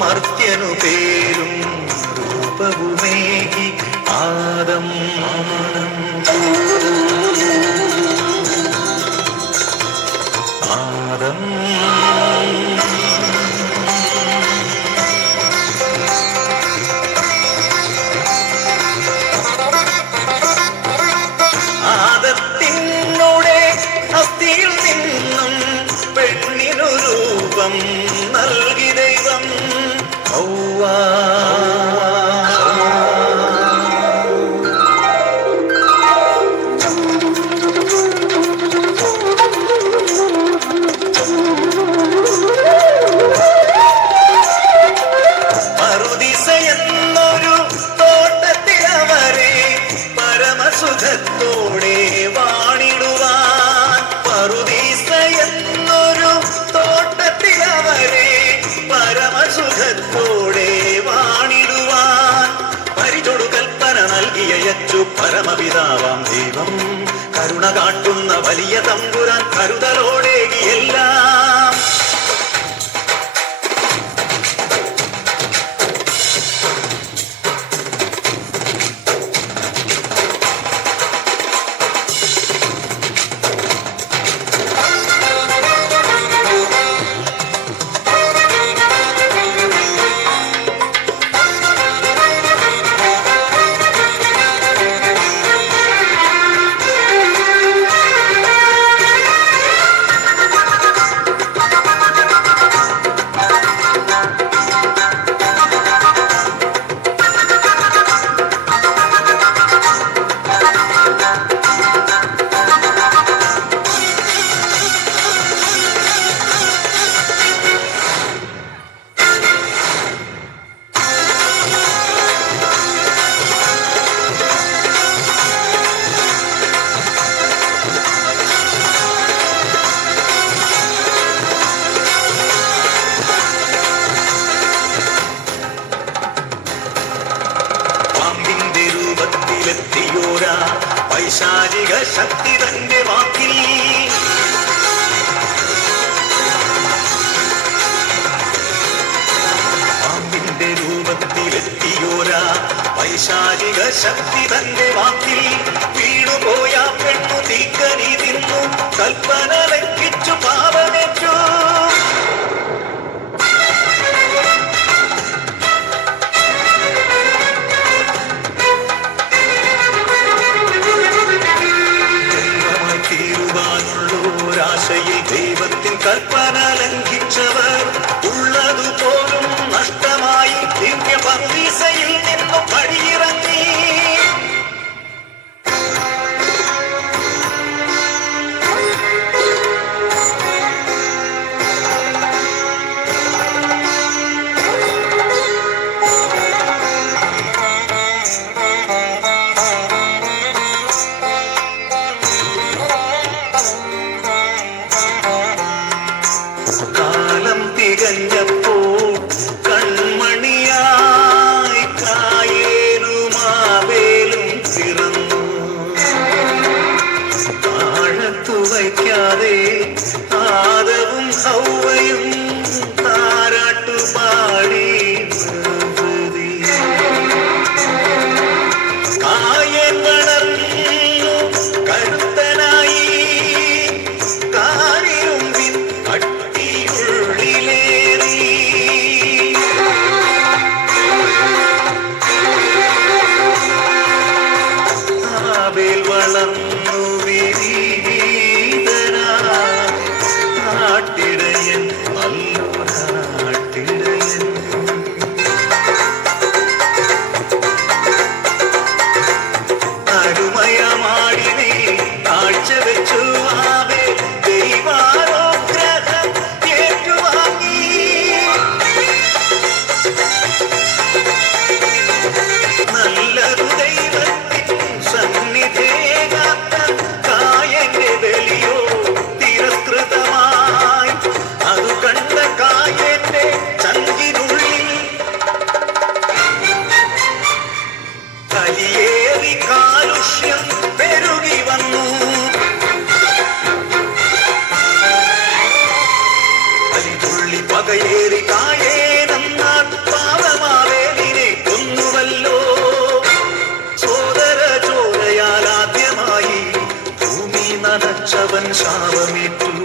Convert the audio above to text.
മർത്യനു പേരും രൂപവുമേകി ആദം ആദം ആദത്തിനുടെ അസ്ഥിയിൽ നിന്നും പെണ്ണിനു രൂപം നൽകി ദൈവം ഹൗവ സുഖത്തോടെ വാണിടുവാൻ പറുദീസ എന്നൊരു തോട്ടത്തിലവരെ പരമസുഖത്തോടെ വാണിടുവാൻ പരിചൊടു കൽപ്പന നൽകിയയച്ചു പരമപിതാവാം ദൈവം കരുണ കാട്ടുന്ന വലിയ തമ്പുരാൻ കരുതലോടേകിയെല്ലാം പൈശാചിക ശക്തി തന്റെ വാക്കിൽ പാമ്പിന്റെ രൂപത്തിലെത്തിയോരാ പൈശാചിക ശക്തി തന്റെ വാക്കിൽ വീണുപോയ പെണ്ണു തീക്കനി തിന്നു കൽപ്പന ലംഘിച്ചു പാപമേറ്റു ദൈവത്തിൻ കൽപ്പന ലംഘിച്ചവർ ഉള്ളതുപോലും നഷ്ടമായി ദിവ്യ പറുദീസയിൽ നിന്നു പടിയിറങ്ങി തികഞ്ഞപ്പോൾ കൺമണിയായി കായേനും ആബേലും പിറന്നു താഴത്തു വയ്ക്കാതെ ആദവും ഹൗവയും താരാട്ടുപാടി കായേൻ വളർന്നു കരുത്തനായി കാരിരുമ്പിൻ വളർന്നു വിരീതനാ നാട്ടിടയൻ നല്ലു നാട്ടിടയൻ അരുമയമാടിനെ കാഴ്ച വെച്ചു ആവേ ദൈവാനുഗ്രഹം ഏറ്റുവാങ്ങി നല്ലതു ദൈവത്തിൻ സന്നിധി കായന്റെ ബലിയോ തിരസ്കൃതമായി അതു കണ്ട കായന്റെ ചങ്കിനുള്ളിൽ കലിയേറി കാലുഷ്യം പെരുകി വന്നു കലിതുള്ളി പകയേറി കായേനെന്നാൽ ശാപമേറ്റു